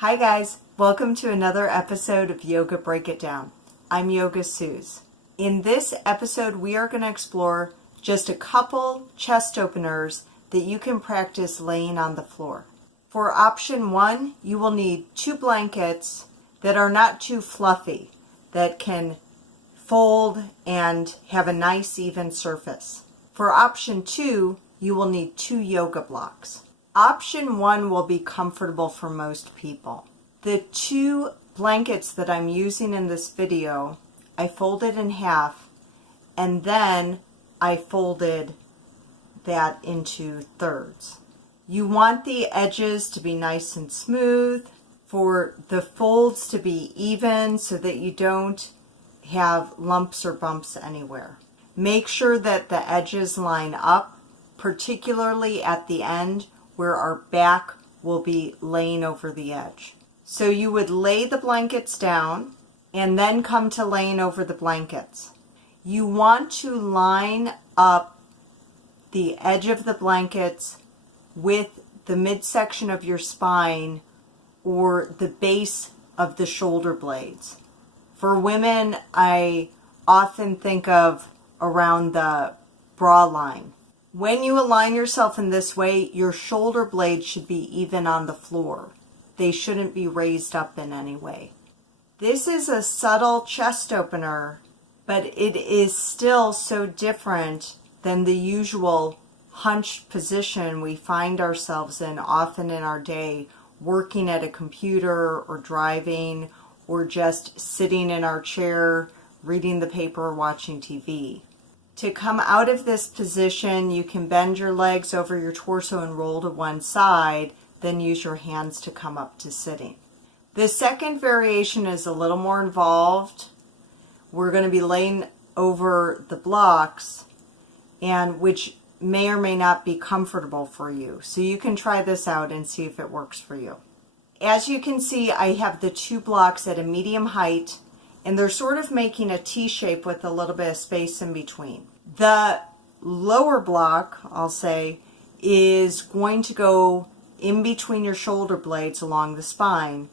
Hi guys, welcome to another episode of Yoga Break It Down. I'm Yoga Suze. In this episode, we are going to explore just a couple chest openers that you can practice laying on the floor. For option 1, you will need 2 blankets that are not too fluffy, that can fold and have a nice even surface. For option 2, you will need 2 yoga blocks. Option 1 will be comfortable for most people. The 2 blankets that I'm using in this video, I folded in half and then I folded that into thirds. You want the edges to be nice and smooth, for the folds to be even so that you don't have lumps or bumps anywhere. Make sure that the edges line up, particularly at the end where our back will be laying over the edge. So you would lay the blankets down and then come to laying over the blankets. You want to line up the edge of the blankets with the midsection of your spine or the base of the shoulder blades. For women, I often think of around the bra line. When you align yourself in this way, your shoulder blades should be even on the floor. They shouldn't be raised up in any way. This is a subtle chest opener, but it is still so different than the usual hunched position we find ourselves in often in our day, working at a computer or driving or just sitting in our chair, reading the paper or watching TV. To come out of this position, you can bend your legs over your torso and roll to one side, then use your hands to come up to sitting. The second variation is a little more involved. We're going to be laying over the blocks, and which may or may not be comfortable for you. So you can try this out and see if it works for you. As you can see, I have the 2 blocks at a medium height, and they're sort of making a T shape with a little bit of space in between. The lower block, I'll say, is going to go in between your shoulder blades along the spine,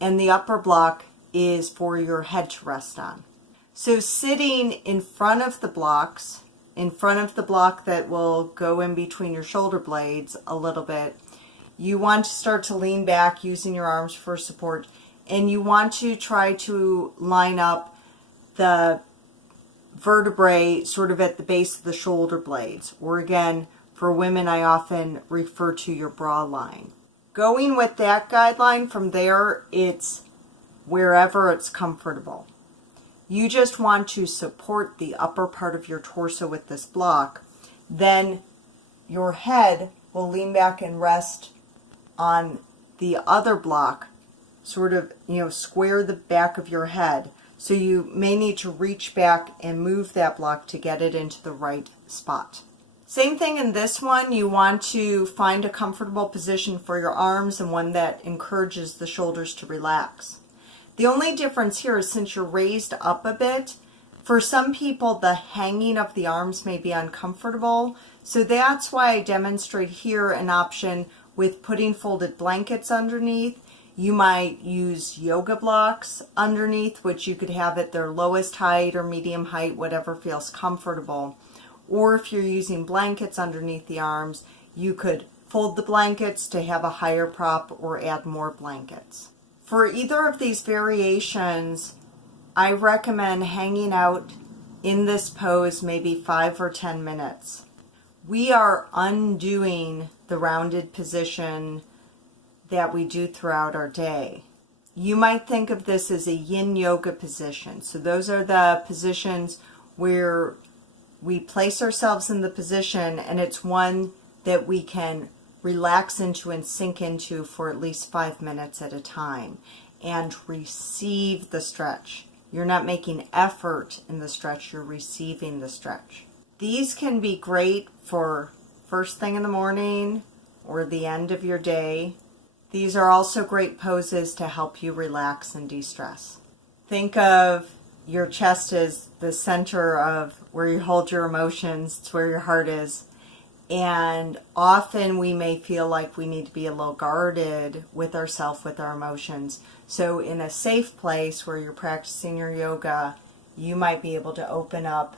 and the upper block is for your head to rest on. So sitting in front of the blocks, in front of the block that will go in between your shoulder blades a little bit, you want to start to lean back using your arms for support, and you want to try to line up the vertebrae sort of at the base of the shoulder blades, or again, for women, I often refer to your bra line. Going with that guideline, from there, it's wherever it's comfortable. You just want to support the upper part of your torso with this block. Then your head will lean back and rest on the other block, sort of, square the back of your head. So you may need to reach back and move that block to get it into the right spot. Same thing in this one. You want to find a comfortable position for your arms and one that encourages the shoulders to relax. The only difference here is since you're raised up a bit, for some people the hanging of the arms may be uncomfortable. So that's why I demonstrate here an option with putting folded blankets underneath. You might use yoga blocks underneath, which you could have at their lowest height or medium height, whatever feels comfortable. Or if you're using blankets underneath the arms, you could fold the blankets to have a higher prop or add more blankets. For either of these variations, I recommend hanging out in this pose maybe 5 or 10 minutes. We are undoing the rounded position that we do throughout our day. You might think of this as a yin yoga position. So those are the positions where we place ourselves in the position, and it's one that we can relax into and sink into for at least 5 minutes at a time and receive the stretch. You're not making effort in the stretch, you're receiving the stretch. These can be great for first thing in the morning or the end of your day. These are also great poses to help you relax and de-stress. Think of your chest as the center of where you hold your emotions. It's where your heart is. And often we may feel like we need to be a little guarded with ourselves, with our emotions. So in a safe place where you're practicing your yoga, you might be able to open up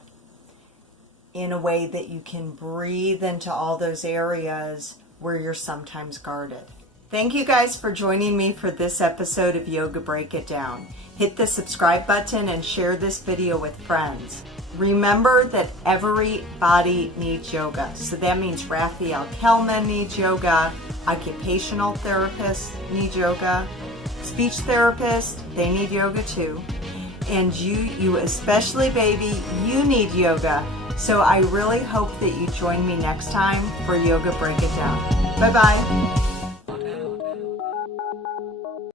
in a way that you can breathe into all those areas where you're sometimes guarded. Thank you guys for joining me for this episode of Yoga Break It Down. Hit the subscribe button and share this video with friends. Remember that everybody needs yoga. So that means Raphael Kelman needs yoga, occupational therapists need yoga, speech therapists, they need yoga too. And you especially, baby, you need yoga. So I really hope that you join me next time for Yoga Break It Down. Bye-bye.